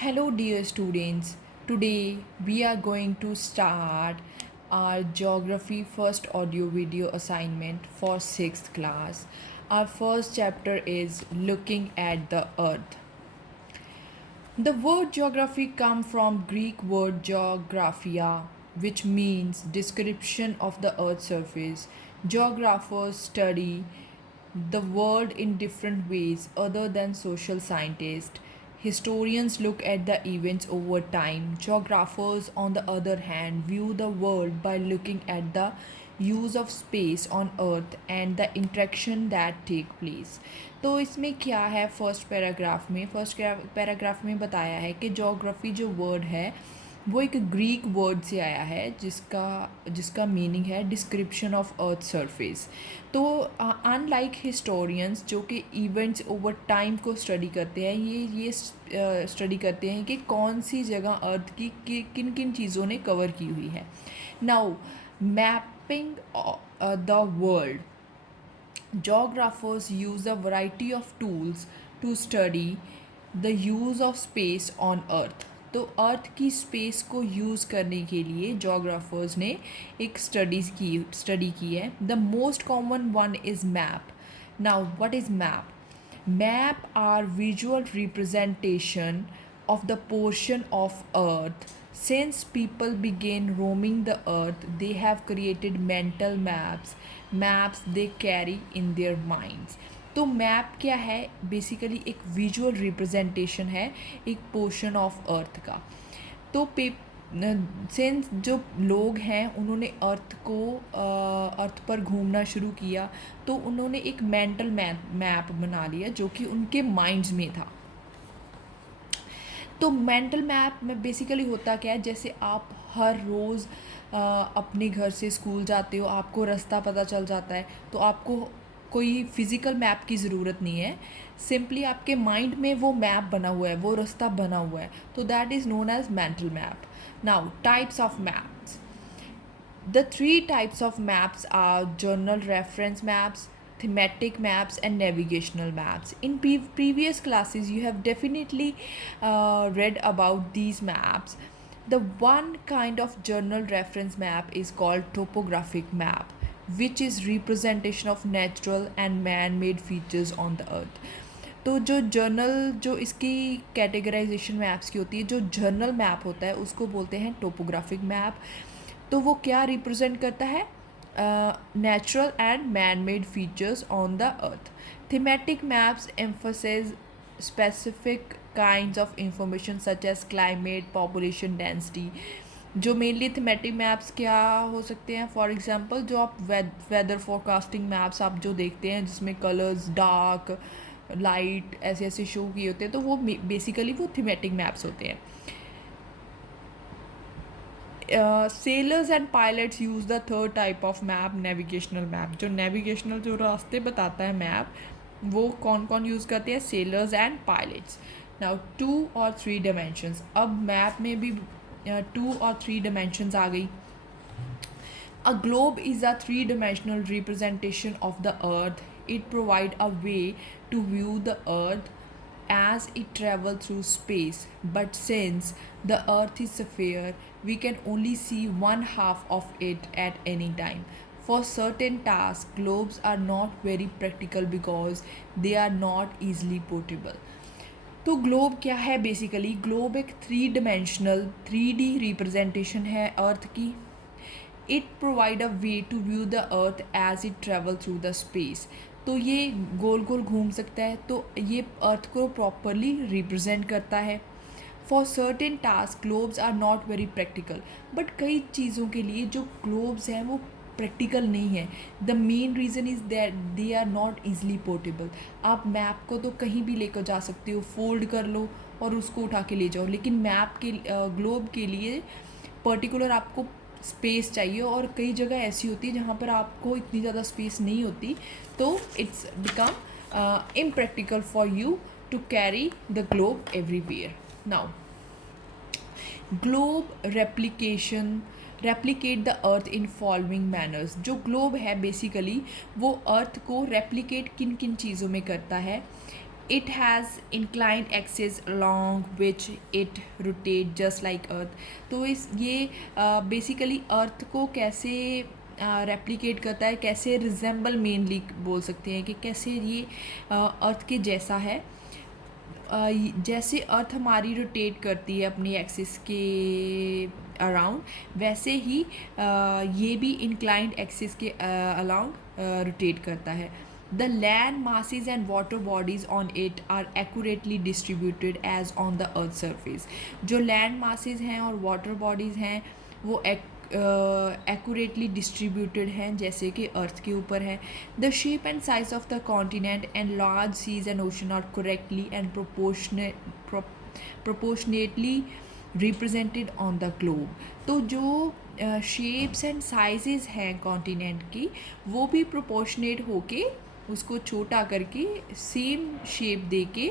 Hello, dear students. Today we are going to start our geography first audio video assignment for 6th class. Our first chapter is looking at the earth. The word geography comes from Greek word geographia, which means description of the earth's surface. Geographers study the world in different ways other than social scientists. Historians look at the events over time. Geographers, on the other hand, view the world by looking at the use of space on earth and the interaction that take place. तो इसमें क्या है first paragraph में बताया है कि geography जो word है वो एक ग्रीक वर्ड से आया है जिसका मीनिंग है डिस्क्रिप्शन ऑफ अर्थ सरफेस। तो अनलाइक हिस्टोरियंस जो कि इवेंट्स ओवर टाइम को स्टडी करते हैं ये स्टडी करते हैं कि कौन सी जगह अर्थ की किन किन चीज़ों ने कवर की हुई है। Now mapping the world, geographers use a variety of tools to study the use of space on earth। तो अर्थ की स्पेस को यूज़ करने के लिए जोग्राफर्स ने एक स्टडी की है। The most common one is map. Now what is map? Map are visual representation of the portion of earth. Since people began roaming the earth, they have created mental maps they carry in their minds। तो map क्या है? Basically एक visual representation है एक portion of earth का। तो sense जो लोग हैं उन्होंने अर्थ पर घूमना शुरू किया तो उन्होंने एक मेंटल मैप बना लिया जो कि उनके माइंड्स में था। तो मेंटल मैप में बेसिकली होता क्या है, जैसे आप हर रोज़ अपने घर से स्कूल जाते हो, आपको रास्ता पता चल जाता है, तो आपको कोई फिज़िकल मैप की ज़रूरत नहीं है, सिंपली आपके माइंड में वो मैप बना हुआ है, वो रास्ता बना हुआ है। तो that is known as mental map. Now types of maps. The three types of maps are journal reference maps, thematic maps, and navigational maps. In previous classes, you have definitely read about these maps. The one kind of journal reference map is called topographic map, which is representation of natural and man-made features on the earth। तो जो इसकी categorisation maps की होती है, जो journal map होता है उसको बोलते हैं टोपोग्राफिक मैप। तो वो क्या रिप्रेजेंट करता है? Natural and man made features on the earth. Thematic maps emphasise specific kinds of information such as climate, population density. जो मेनली थीमेटिक मैप्स क्या हो सकते हैं? फॉर एग्जांपल जो आप वेदर फोरकास्टिंग मैप्स आप जो देखते हैं जिसमें कलर्स डार्क लाइट ऐसे ऐसे शो किए होते हैं, तो वो बेसिकली वो थीमेटिक मैप्स होते हैं। Sellers and pilots use the third type of map, navigational map. जो नेविगेशनल जो रास्ते बताता है मैप, वो कौन कौन यूज़ करते हैं? Sellers and pilots. नाउ 2 और 3 डायमेंशंस। अब मैप में भी 2 और 3 डायमेंशंस आ गई। A globe is a three-dimensional representation of the earth. It provides a way to view the earth as it travels through space. But since the earth is sphere, we can only see one half of it at any time. For certain tasks, globes are not very practical because they are not easily portable। तो globe क्या है? Basically globe एक 3D representation है earth की। It provide a way to view the earth as it travel through the space. तो ये गोल गोल घूम सकता है, तो ये अर्थ को प्रॉपरली रिप्रेजेंट करता है। For certain task globes are not very practical. But कई चीज़ों के लिए जो ग्लोब्स हैं वो प्रैक्टिकल नहीं है। The main reason is that they are not easily portable. आप मैप को तो कहीं भी लेकर जा सकते हो, फोल्ड कर लो और उसको उठा के ले जाओ, लेकिन मैप के ग्लोब के लिए पर्टिकुलर आपको स्पेस चाहिए, और कई जगह ऐसी होती है जहाँ पर आपको इतनी ज़्यादा स्पेस नहीं होती, तो it's become impractical for you to carry the globe everywhere. Now globe replicate the earth in following manners. जो ग्लोब है बेसिकली वो अर्थ को रेप्लिकेट किन किन चीज़ों में करता है? It has inclined axis along which it rotate just like earth. तो इस ये बेसिकली अर्थ को कैसे रेप्लिकेट करता है, कैसे रिजेंबल मेनली बोल सकते हैं कि कैसे ये अर्थ के जैसा है। जैसे अर्थ हमारी रोटेट करती है अपनी एक्सिस के अराउंड, वैसे ही ये भी इंक्लाइंड एक्सिस के अराउंड रोटेट करता है। The land masses and water bodies on it are accurately distributed as on the earth surface. जो लैंड masses हैं और वाटर बॉडीज़ हैं वो एक्यूरेटली डिस्ट्रीब्यूटेड हैं जैसे कि अर्थ के ऊपर है। The shape and size of the continent and large seas and ocean are correctly and proportionately represented on the globe. तो जो शेप्स एंड साइजेस हैं कॉन्टिनेंट की, वो भी प्रोपोर्शनेट होके उसको छोटा करके सेम शेप दे के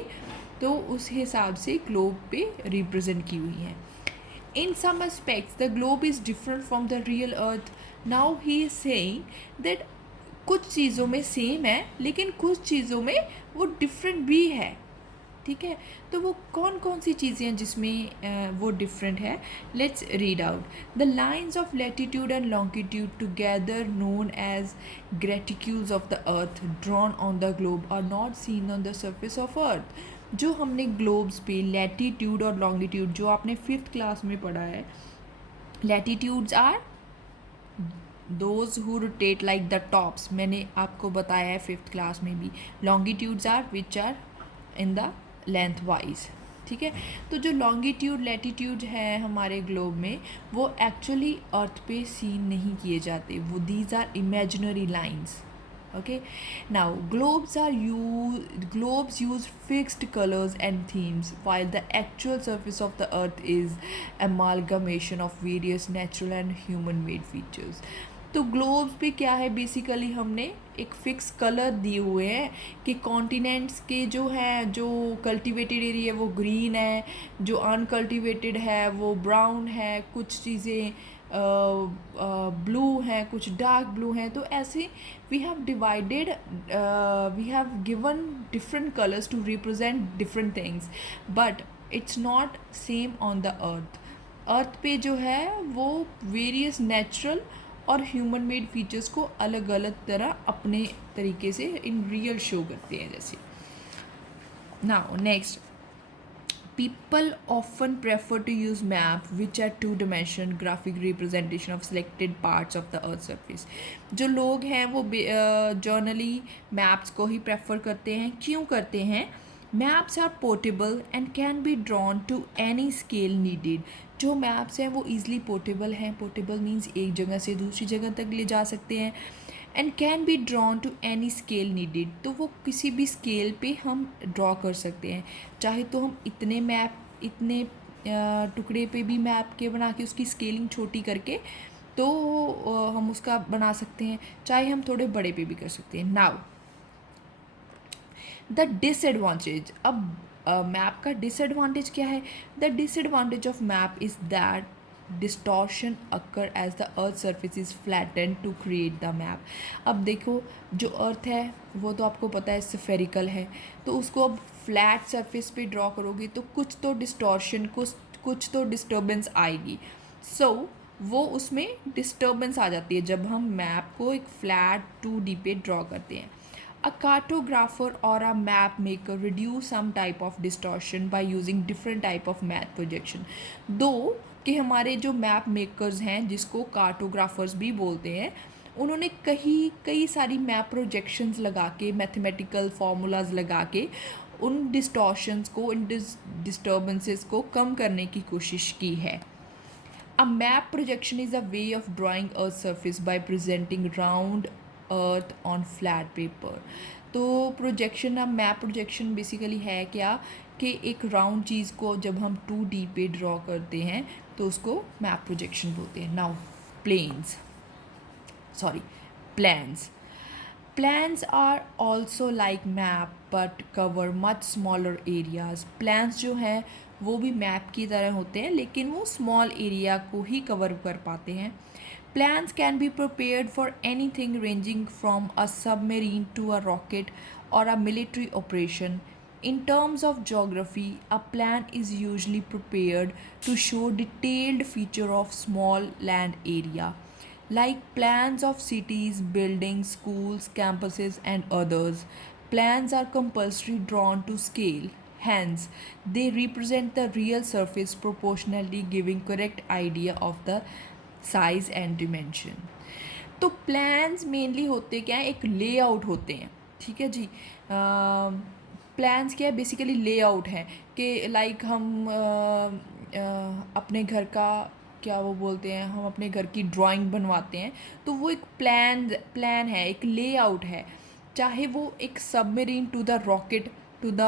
तो उस हिसाब से ग्लोब पे रिप्रेजेंट की हुई हैं। In some aspects, the globe is different from the real earth. Now he is saying that कुछ चीज़ों में सेम है लेकिन कुछ चीज़ों में वो डिफरेंट भी है। ठीक है, तो वो कौन कौन सी चीज़ें हैं जिसमें वो डिफरेंट है। Let's read out. The lines of latitude and longitude together known as gratitudes of the earth drawn on the globe are not seen on the surface of earth. जो हमने ग्लोब्स पे लैटिट्यूड और longitude, जो आपने 5th class में पढ़ा है, latitudes are those who rotate like the tops, मैंने आपको बताया है 5th क्लास में भी। Longitudes are which are in the length wise. ठीक है, तो जो लॉन्गिट्यूड लैटिट्यूड है हमारे ग्लोब में वो एक्चुअली अर्थ पे सीन नहीं किए जाते, वो these are imaginary lines. Okay, now globes use fixed colors and themes, while the actual surface of the earth is amalgamation of various natural and human made features. तो globes पे क्या है, basically हमने एक फिक्स कलर दिए हुए हैं कि कॉन्टिनेंट्स के जो हैं, जो कल्टिवेटेड एरिया है वो ग्रीन है, जो अनकल्टिवेटेड है वो ब्राउन है, कुछ चीज़ें ब्लू हैं, कुछ डार्क ब्लू हैं। तो ऐसे we have divided, we have given different colours to represent different things, but it's not same on the earth. Earth पे जो है वो वेरियस नेचुरल और ह्यूमन मेड फीचर्स को अलग अलग तरह अपने तरीके से इन रियल शो करते हैं। जैसे now next, people often prefer to use map which are two-dimension graphic representation of selected parts of the earth surface. जो लोग हैं वो जर्नली मैप्स को ही प्रेफर करते हैं। क्यों करते हैं? Maps are portable and can be drawn to any scale needed. जो मैप्स हैं वो ईजिली पोर्टेबल हैं, पोर्टेबल मीन्स एक जगह से दूसरी जगह तक ले जा सकते हैं, and can be drawn to any scale needed. तो वो किसी भी स्केल पे हम ड्रॉ कर सकते हैं, चाहे तो हम इतने टुकड़े पे भी मैप के बना के उसकी स्केलिंग छोटी करके तो हम उसका बना सकते हैं, चाहे हम थोड़े बड़े पे भी कर सकते हैं। नाउ द डिसएडवांटेज, अब मैप का डिसएडवांटेज क्या है? The disadvantage of map is that distortion occur as the earth surface is flatten to create the map. अब देखो, जो अर्थ है वो तो आपको पता है स्फेरिकल है, तो उसको अब फ्लैट सरफेस पे ड्रॉ करोगे तो कुछ तो डिस्टॉर्शन, कुछ तो डिस्टर्बेंस आएगी। सो वो उसमें डिस्टर्बेंस आ जाती है जब हम मैप को एक फ्लैट 2D पे ड्रॉ करते हैं। A cartographer or a map maker reduce some type of distortion by using different type of math projection. दो कि हमारे जो मैप मेकर्स हैं, जिसको कार्टोग्राफर्स भी बोलते हैं, उन्होंने कई सारी मैप प्रोजेक्शंस लगा के, मैथमेटिकल फार्मूलाज लगा के उन डिस्टॉर्शंस को, इन डिस्टर्बेंसेस को कम करने की कोशिश की है। A map projection is a way of drawing Earth's surface by presenting round earth on flat paper. तो प्रोजेक्शन, अब मैप प्रोजेक्शन बेसिकली है क्या कि एक राउंड चीज़ को जब हम 2D पे ड्रॉ करते हैं तो उसको मैप प्रोजेक्शन बोलते हैं। Now plans are also like map but cover much smaller areas. Plans जो हैं वो भी मैप की तरह होते हैं लेकिन वो स्मॉल एरिया को ही कवर कर पाते हैं। Plans can be prepared for anything ranging from a submarine to a rocket or a military operation. In terms of geography, a plan is usually prepared to show detailed feature of small land area, like plans of cities, buildings, schools, campuses, and others. Plans are compulsory drawn to scale. Hence, they represent the real surface proportionally, giving correct idea of the size and dimension. तो plans mainly होते क्या है, एक layout होते हैं, ठीक है जी. Plans क्या है, बेसिकली लेआउट है कि लाइक हम अपने घर का क्या वो बोलते हैं, हम अपने घर की ड्राइंग बनवाते हैं, तो वो एक प्लान है, एक लेआउट है. चाहे वो एक submarine to the rocket to the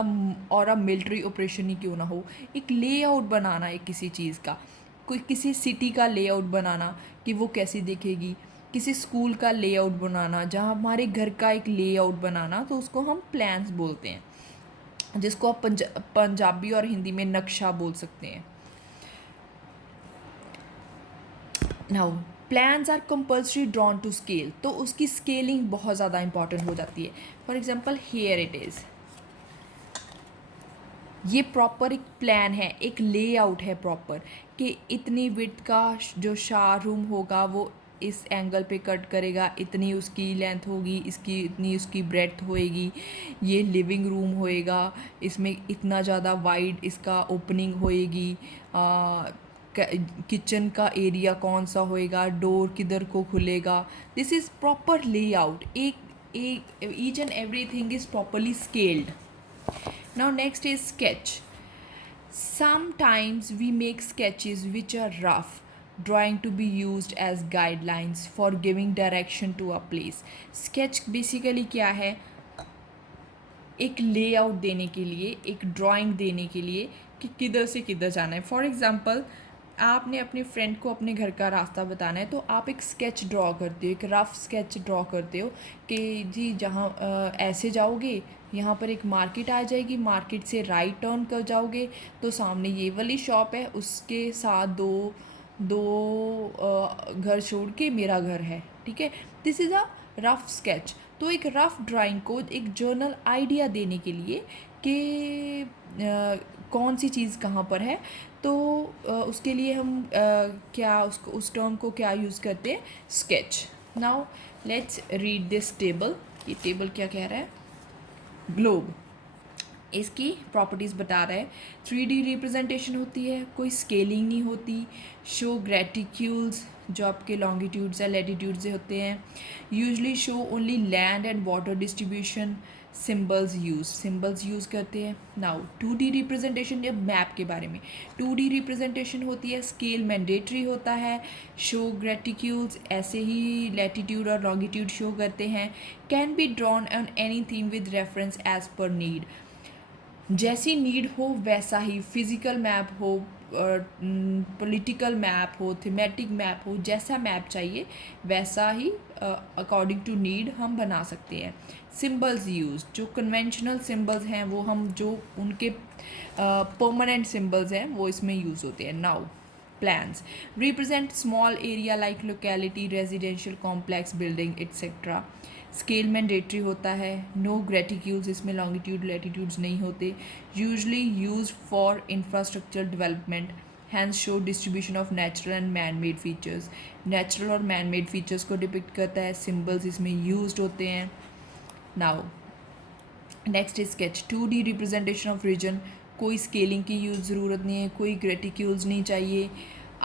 और अ मिलिट्री ऑपरेशन ही क्यों ना हो, एक लेआउट बनाना है किसी चीज़ का. कोई किसी सिटी का लेआउट बनाना कि वो कैसी दिखेगी, किसी स्कूल का लेआउट बनाना, जहाँ हमारे घर का एक लेआउट बनाना, तो उसको हम प्लान्स बोलते हैं, जिसको आप पंजाबी और हिंदी में नक्शा बोल सकते हैं. Now plans are compulsory drawn to scale, तो उसकी स्केलिंग बहुत ज़्यादा इंपॉर्टेंट हो जाती है. For example here it is, ये प्रॉपर एक प्लान है, एक लेआउट है प्रॉपर, कि इतनी विड्थ का जो शार रूम होगा वो इस एंगल पे कट करेगा, इतनी उसकी लेंथ होगी, इसकी इतनी उसकी ब्रेड्थ होएगी, ये लिविंग रूम होएगा, इसमें इतना ज़्यादा वाइड इसका ओपनिंग होएगी, किचन का एरिया कौन सा होएगा, डोर किधर को खुलेगा. This is proper layout. Each and every thing is properly scaled. Now next is sketch. Sometimes we make sketches which are rough, drawing to be used as guidelines for giving direction to a place. Sketch basically क्या है, एक layout देने के लिए, एक drawing देने के लिए कि किधर से किधर जाना है. फॉर एग्ज़ाम्पल, आपने अपने फ्रेंड को अपने घर का रास्ता बताना है, तो आप एक स्केच ड्रॉ करते हो, एक रफ़ स्केच ड्रॉ करते हो कि जी जहाँ ऐसे जाओगे, यहाँ पर एक मार्केट आ जाएगी, मार्केट से राइट टर्न कर जाओगे तो सामने ये वाली शॉप है, उसके साथ दो घर छोड़ के मेरा घर है, ठीक है. This is a rough sketch. तो एक रफ़ ड्राइंग को एक जर्नल आइडिया देने के लिए कि कौन सी चीज़ कहाँ पर है, तो उसके लिए हम क्या उसको उस टर्म को क्या यूज़ करते हैं, sketch. Now let's read this table. ये टेबल क्या कह रहा है, ग्लोब, इसकी प्रॉपर्टीज़ बता रहा है. 3D रिप्रेजेंटेशन होती है, कोई स्केलिंग नहीं होती. शो ग्रेटिक्यूल्स, जो आपके लॉन्गिट्यूड्स या लैटिट्यूड्स से होते हैं. Usually show only land and water distribution. Symbols use करते हैं. नाउ 2D रिप्रेजेंटेशन, जब मैप के बारे में 2D रिप्रेजेंटेशन होती है, स्केल मैंडेटरी होता है. शो ग्रेटिक्यूल्स, ऐसे ही लैटिट्यूड और लॉन्गिट्यूड शो करते हैं. Can be drawn on any theme with reference as per need. जैसी नीड हो वैसा ही, फिज़िकल मैप हो, पॉलिटिकल मैप हो, थीमेटिक मैप हो, जैसा मैप चाहिए वैसा ही अकॉर्डिंग टू नीड हम बना सकते हैं. सिंबल्स यूज, जो कन्वेंशनल सिंबल्स हैं वो हम जो उनके परमानेंट सिंबल्स हैं वो इसमें यूज़ होते हैं. Now plans represent small area like locality, residential complex, building etcetera. Scale mandatory होता है. नो ग्रेटिक्यूल्स, इसमें लॉन्गिट्यूड लैटिट्यूड्स नहीं होते. Usually use for infrastructure development. Hence show distribution of natural and man made features. Natural और man made features को depict करता है. Symbols इसमें यूज होते हैं. Now next is sketch. 2D representation of region. कोई स्केलिंग की ज़रूरत नहीं है, कोई ग्रेटिक्यूल्स नहीं चाहिए.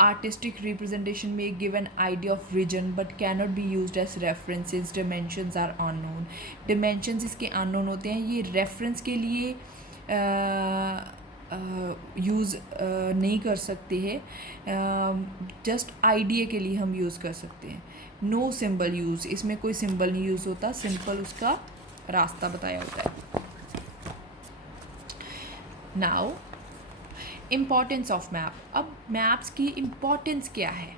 Artistic representation may give an idea of region but cannot be used as references. Dimensions are unknown. Dimensions इसके unknown होते हैं, ये reference के लिए यूज़ नहीं कर सकते हैं, जस्ट आइडिया के लिए हम यूज़ कर सकते हैं. नो सिंबल यूज़, इसमें कोई सिंबल नहीं यूज़ होता, सिंपल उसका रास्ता बताया होता है. Now importance of map. अब मैप्स की इम्पॉर्टेंस क्या है.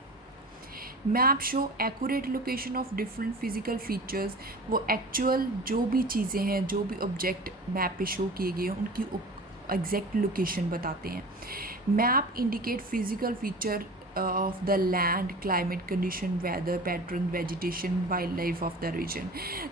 Map show accurate location of different physical features. वो एक्चुअल जो भी चीज़ें हैं, जो भी ऑब्जेक्ट मैप पे शो किए गए हैं, उनकी एग्जैक्ट लोकेशन बताते हैं. Map indicate physical feature of the land, climate condition, weather pattern, vegetation, wildlife of the region.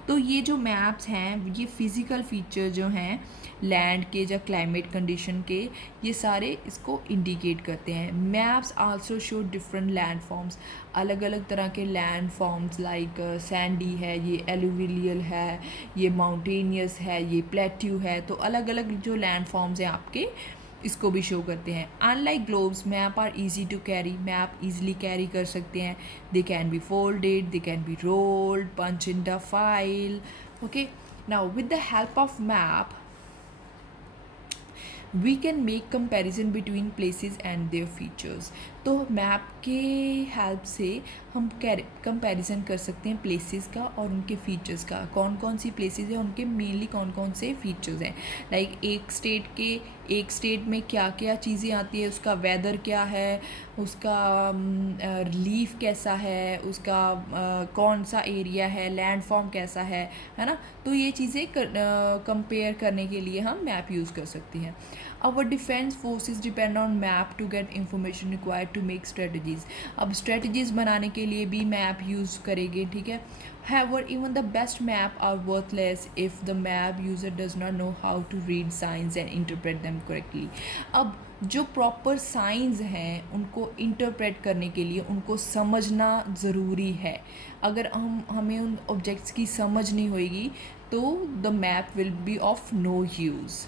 तो ये जो मैप्स हैं ये फिज़िकल फीचर जो हैं लैंड के या क्लाइमेट कंडीशन के, ये सारे इसको इंडिकेट करते हैं. Maps also show different land forms, अलग अलग तरह के लैंड फॉर्म्स लाइक सैंडी है, ये एलुविलियल है, ये माउंटेनियस है, ये प्लेट्यू है. तो अलग अलग जो लैंड फॉर्म्स हैं आपके इसको भी शो करते हैं. Unlike globes, map are easy to carry, map easily carry कर सकते हैं. They can be folded, they can be rolled, punch in the file. Okay, now with the help of map we can make comparison between places and their features. तो map के help से हम comparison कर सकते हैं places का और उनके फीचर्स का. कौन कौन सी प्लेसेस हैं, उनके मेनली कौन कौन से फीचर्स हैं. लाइक एक स्टेट में क्या क्या चीज़ें आती है, उसका वेदर क्या है, उसका रिलीफ कैसा है, उसका कौन सा एरिया है, लैंड फॉर्म कैसा है ना. तो ये चीज़ें कंपेयर करने के लिए हम मैप यूज़ कर सकते हैं. Our defense forces depend on map to get information required to make strategies. अब strategies बनाने के लिए भी map use करेंगे, ठीक है. However, even the best map are worthless if the map user does not know how to read signs and interpret them correctly. अब जो proper signs हैं उनको interpret करने के लिए उनको समझना ज़रूरी है. अगर हमें उन objects की समझ नहीं होएगी तो the map will be of no use.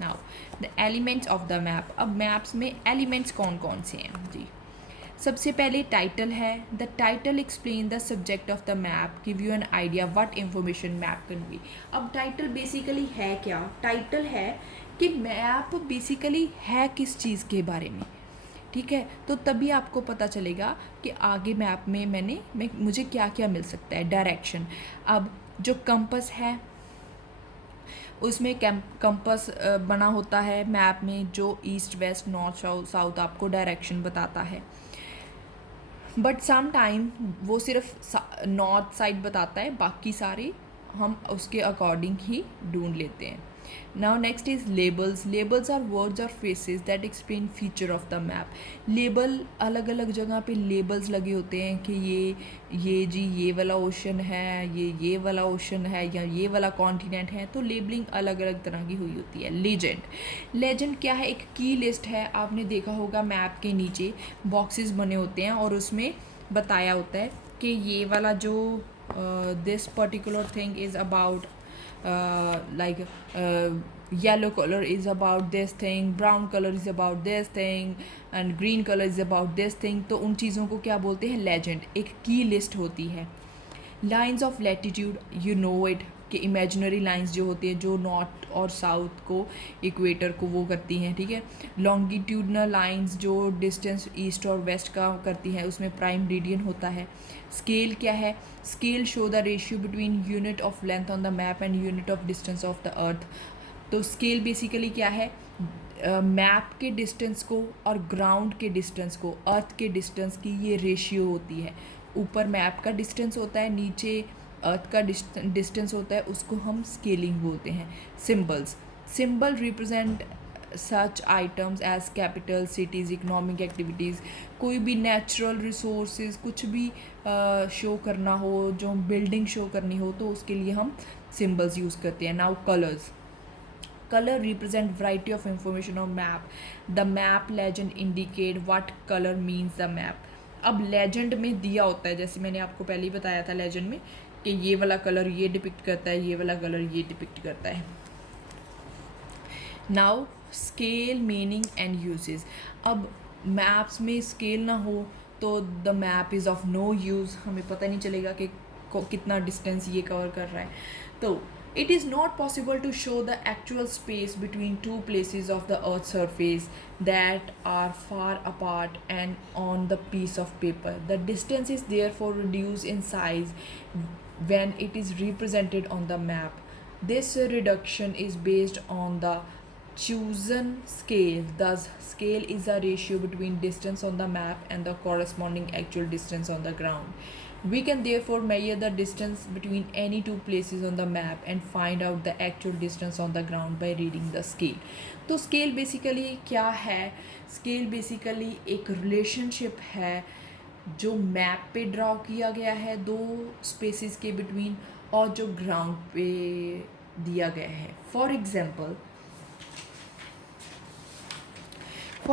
Now the elements of the map. अब मैप्स में एलिमेंट्स कौन कौन से हैं जी. सबसे पहले टाइटल है. The title explain the subject of the map, give you an idea what information map can be. अब टाइटल बेसिकली है क्या. टाइटल है कि मैप बेसिकली है किस चीज़ के बारे में, ठीक है. तो तभी आपको पता चलेगा कि आगे मैप में मुझे क्या क्या मिल सकता है. डायरेक्शन. अब जो कंपस है उसमें कंपस बना होता है मैप में, जो ईस्ट वेस्ट नॉर्थ साउथ आपको डायरेक्शन बताता है. बट सम टाइम वो सिर्फ नॉर्थ साइड बताता है, बाकी सारे हम उसके अकॉर्डिंग ही ढूंढ लेते हैं. Now next is labels. Labels are words और phrases that explain feature of the map. Label अलग अलग जगह पे लेबल्स लगे होते हैं कि ये वाला ओशन है, ये वाला ओशन है, या ये वाला कॉन्टिनेंट है. तो लेबलिंग अलग अलग तरह की हुई होती है. लेजेंड. लेजेंड क्या है. एक की लिस्ट है. आपने देखा होगा मैप के नीचे बॉक्सेस बने होते हैं और उसमें बताया होता है कि ये वाला जो this particular thing is about yellow color is about this thing, brown color is about this thing, and green color is about this thing. तो उन चीज़ों को क्या बोलते हैं. लेजेंड. एक की लिस्ट होती है. Lines of latitude, you know it, कि इमेजिनरी लाइंस जो होती हैं जो नॉर्थ और साउथ को, इक्वेटर को वो करती हैं, ठीक है. लॉन्गिट्यूडनल लाइंस जो डिस्टेंस ईस्ट और वेस्ट का करती हैं, उसमें प्राइम मेरिडियन होता है. स्केल क्या है. Scale show the ratio between unit of length on the map and unit of distance of the अर्थ. तो स्केल बेसिकली क्या है. मैप के डिस्टेंस को और ग्राउंड के डिस्टेंस को, अर्थ के डिस्टेंस की ये रेशियो होती है. ऊपर मैप का डिस्टेंस होता है, नीचे अर्थ का डिस्टेंस होता है, उसको हम स्केलिंग बोलते हैं. Symbols. Symbol represent such items as capital, cities, economic activities. कोई भी नेचुरल रिसोर्सेज कुछ भी शो करना हो, जो बिल्डिंग शो करनी हो, तो उसके लिए हम सिंबल्स यूज़ करते हैं. Now colours. Color represent variety of information on map. The map legend indicate what color means the map. अब legend में दिया होता है, जैसे मैंने आपको पहले ही बताया था legend में, कि ये वाला कलर ये डिपिक्ट करता है, ये वाला कलर ये डिपिक्ट करता है. Now scale, meaning and uses. अब मैप्स में स्केल ना हो तो the map is of no use. हमें पता नहीं चलेगा कि कितना डिस्टेंस ये कवर कर रहा है. तो it is not possible to show the actual space between two places of the earth's surface that are far apart and on the piece of paper. The distance is therefore reduced in size when it is represented on the map. This reduction is based on the chosen scale. Thus, scale is a ratio between distance on the map and the corresponding actual distance on the ground. We can therefore measure the distance between any two places on the map and find out the actual distance on the ground by reading the scale. तो scale basically क्या है? Scale basically एक relationship है जो map पे draw किया गया है दो स्पेसिस के बिटवीन और जो ग्राउंड पे दिया गया है. फॉर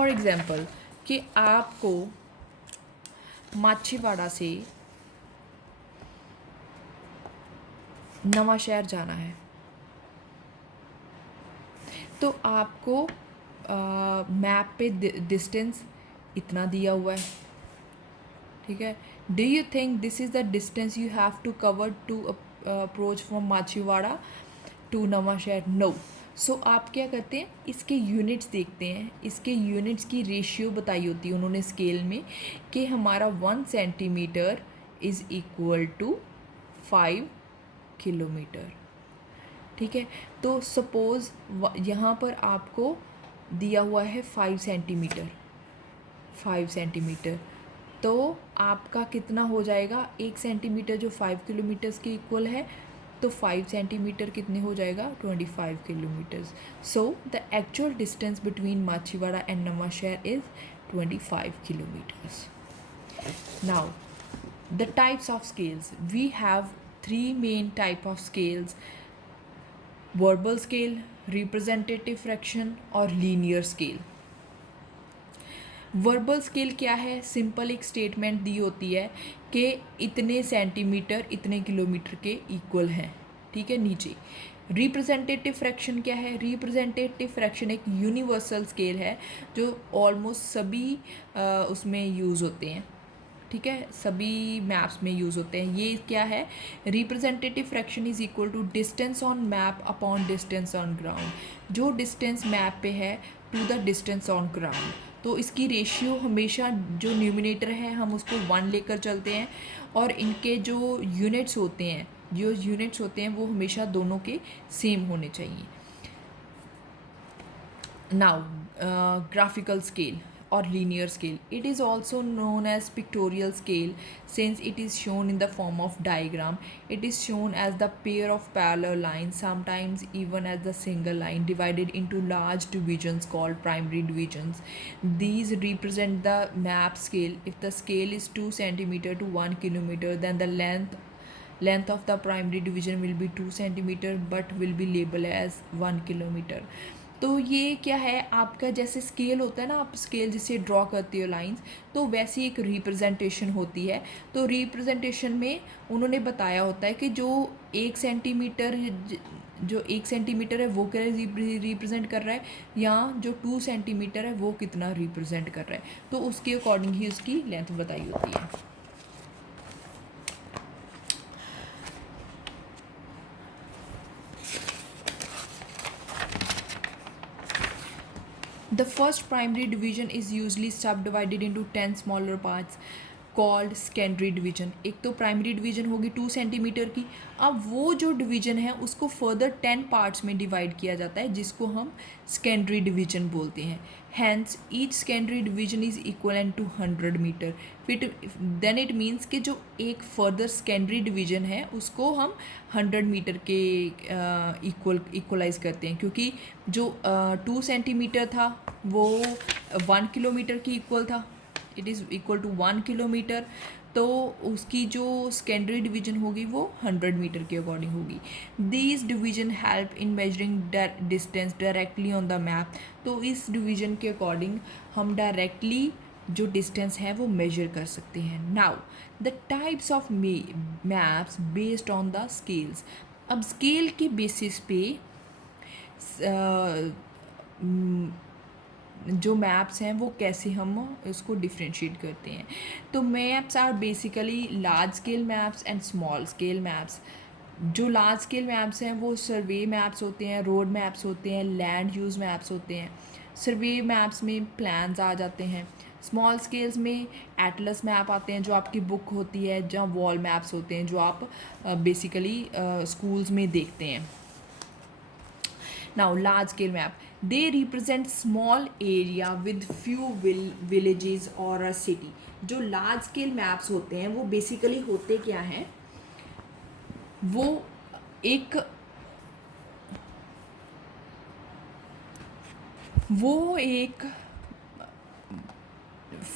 एग्जाम्पल कि आपको माछीवाड़ा से नवा शहर जाना है तो आपको मैप पे डिस्टेंस इतना दिया हुआ है. ठीक है. Do you think this is the distance you have to cover to approach from Machhiwara to Nawa Shahar? No. सो आप क्या करते हैं, इसके यूनिट्स देखते हैं. इसके यूनिट्स की रेशियो बताई होती है उन्होंने स्केल में कि हमारा 1 centimetre is equal to 5 kilometre. ठीक है. तो सपोज़ यहाँ पर आपको दिया हुआ है 5 सेंटीमीटर. तो आपका कितना हो जाएगा? 1 सेंटीमीटर जो 5 किलोमीटर्स के इक्वल है, तो 5 सेंटीमीटर कितने हो जाएगा? 25 kilometres. So the actual distance between Machhiwara and नवा शहर is 25 kilometers. Now, the types of scales. We have 3 main type of scales: verbal scale, representative fraction और linear scale. वर्बल स्केल क्या है? सिंपल एक स्टेटमेंट दी होती है कि इतने सेंटीमीटर इतने किलोमीटर के इक्वल हैं. ठीक है. नीचे रिप्रेजेंटेटिव फ्रैक्शन क्या है? रिप्रेजेंटेटिव फ्रैक्शन एक यूनिवर्सल स्केल है जो ऑलमोस्ट सभी उसमें यूज़ होते हैं. ठीक है. सभी मैप्स में यूज़ होते हैं. ये क्या है? Representative fraction is equal to distance on map upon distance on ground. जो डिस्टेंस मैप पे है to the distance on ground. तो इसकी रेशियो हमेशा जो न्यूमिनेटर है हम उसको 1 लेकर चलते हैं और इनके जो यूनिट्स होते हैं वो हमेशा दोनों के सेम होने चाहिए. Now graphical scale or linear scale. It is also known as pictorial scale since it is shown in the form of diagram. It is shown as the pair of parallel lines, sometimes even as the single line divided into large divisions called primary divisions. These represent the map scale. If the scale is 2 centimeter to 1 kilometer, then the length of the primary division will be 2 centimeter but will be labeled as 1 kilometer. तो ये क्या है आपका? जैसे scale होता है ना, आप स्केल जिसे ड्रॉ करते हो लाइंस, तो वैसी एक रिप्रेजेंटेशन होती है. तो रिप्रेजेंटेशन में उन्होंने बताया होता है कि जो 1 सेंटीमीटर है वो क्या रिप्रेजेंट कर रहा है, या जो 2 सेंटीमीटर है वो कितना रिप्रेजेंट कर रहा है. तो उसके अकॉर्डिंग ही उसकी लेंथ बताई होती है. The first primary division is usually subdivided into 10 smaller parts called secondary division. एक तो प्राइमरी डिवीजन होगी 2 सेंटीमीटर की. अब वो जो डिवीजन है उसको फर्दर 10 पार्ट्स में डिवाइड किया जाता है जिसको हम सेकेंडरी डिवीजन बोलते हैं. Hence each secondary division is equivalent to 100 metre. फिर देन इट मीन्स कि जो एक फर्दर सेकेंडरी डिवीजन है उसको हम 100 मीटर के इक्वलाइज करते हैं, क्योंकि जो 2 सेंटीमीटर था वो 1 किलोमीटर की इक्वल था. It is equal to 1 kilometre. तो उसकी जो सेकेंडरी डिवीजन होगी वो 100 मीटर के अकॉर्डिंग होगी. These division help in measuring distance directly on the map. तो इस डिवीजन के अकॉर्डिंग हम डायरेक्टली जो डिस्टेंस है वो मेजर कर सकते हैं. Now the types of maps based on the scales. अब स्केल के बेसिस पे जो मैप्स हैं वो कैसे हम उसको डिफ्रेंशिएट करते हैं. तो maps are basically large scale maps and small scale maps. जो लार्ज स्केल मैप्स हैं वो सर्वे मैप्स होते हैं, रोड मैप्स होते हैं, लैंड यूज़ मैप्स होते हैं. सर्वे मैप्स में प्लान्स आ जाते हैं. स्मॉल स्केल्स में एटलस मैप आते हैं जो आपकी बुक होती है, जहाँ वॉल मैप्स होते हैं जो आप बेसिकली स्कूल्स में देखते हैं. Now, large scale map. They represent small area with few villages or a city. जो large scale maps होते हैं वो basically होते क्या हैं, वो एक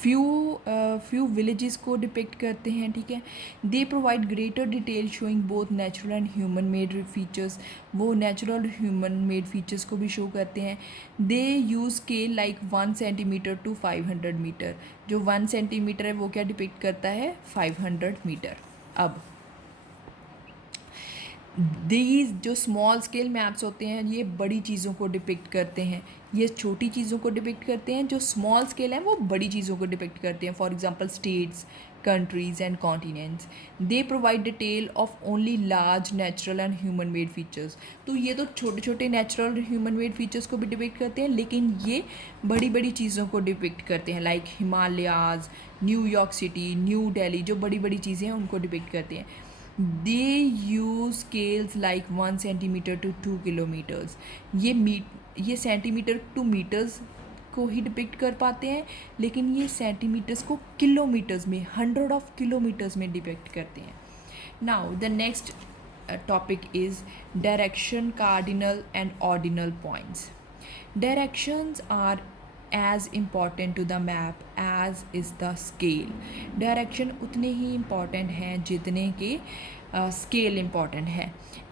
फ्यू विलेजेस को डिपिक्ट करते हैं, ठीक है. They provide greater detail showing both natural and human made features. वो नेचुरल ह्यूमन मेड फीचर्स को भी शो करते हैं. They use scale like 1 centimetre to 500 metre. जो 1 सेंटीमीटर है वो क्या डिपिक्ट करता है, 500 मीटर. अब दीज जो स्मॉल स्केल मैप्स होते हैं ये बड़ी चीज़ों को डिपिक्ट करते हैं, ये छोटी चीज़ों को डिपिक्ट करते हैं. जो स्मॉल स्केल हैं वो बड़ी चीज़ों को डिपिक्ट करते हैं. For example states, countries and continents. They provide detail of only large natural and human made features. तो ये तो छोटे छोटे नेचुरल ह्यूमन मेड फीचर्स को भी डिपिक्ट करते हैं, लेकिन ये बड़ी बड़ी चीज़ों को डिपिक्ट करते हैं, like Himalayas, New York city, New Delhi. जो बड़ी बड़ी चीज़ें हैं उनको डिपिक्ट करते हैं. They use scales like 1 centimetre to 2 kilometres. ये सेंटीमीटर टू मीटर्स को ही डिपिक्ट कर पाते हैं, लेकिन ये सेंटीमीटर्स को किलोमीटर्स में, 100 ऑफ किलोमीटर्स में डिपिक्ट करते हैं. Now the next topic is direction, cardinal and ordinal points. Directions are as important to the map as is the scale. Direction उतने ही important हैं जितने के scale important है.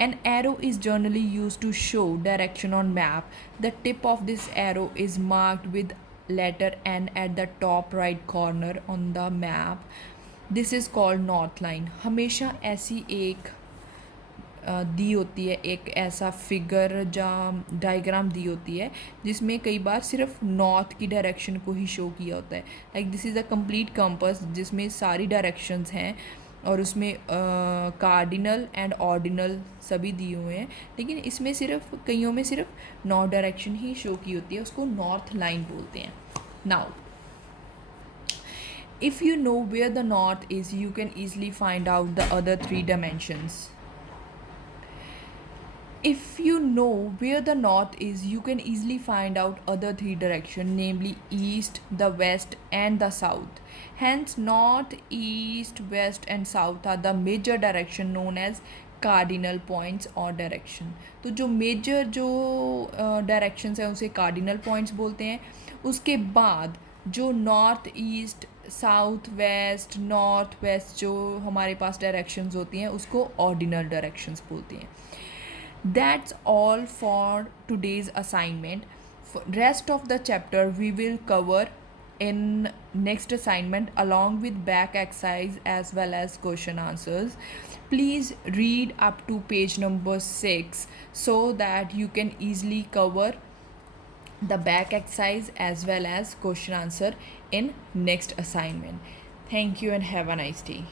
An arrow is generally used to show direction on map. The tip of this arrow is marked with letter N at the top right corner on the map. This is called north line. हमेशा ऐसी एक दी होती है, एक ऐसा figure या diagram दी होती है जिसमें कई बार सिर्फ नॉर्थ की डायरेक्शन को ही शो किया होता है. Like this is a complete compass जिसमें सारी डायरेक्शंस हैं और उसमें कार्डिनल एंड ऑर्डिनल सभी दिए हुए हैं, लेकिन इसमें सिर्फ कईयों में सिर्फ नॉर्थ डायरेक्शन ही शो की होती है, उसको नॉर्थ लाइन बोलते हैं. Now if you know where the north is you can easily find out the other 3 dimensions. If you know where the north is, you can easily find out other 3 directions, namely east, the west and the south. Hence, north, east, west and south are the major direction known as cardinal points or direction. तो जो major जो directions हैं उसे cardinal points बोलते हैं. उसके बाद जो north east, south west, north west जो हमारे पास डायरेक्शंस होती हैं उसको ऑर्डिनल डायरेक्शंस बोलते हैं. That's all for today's assignment. For rest of the chapter we will cover in next assignment along with back exercise as well as question answers. Please read up to page number 6 so that you can easily cover the back exercise as well as question answer in next assignment. Thank you and have a nice day.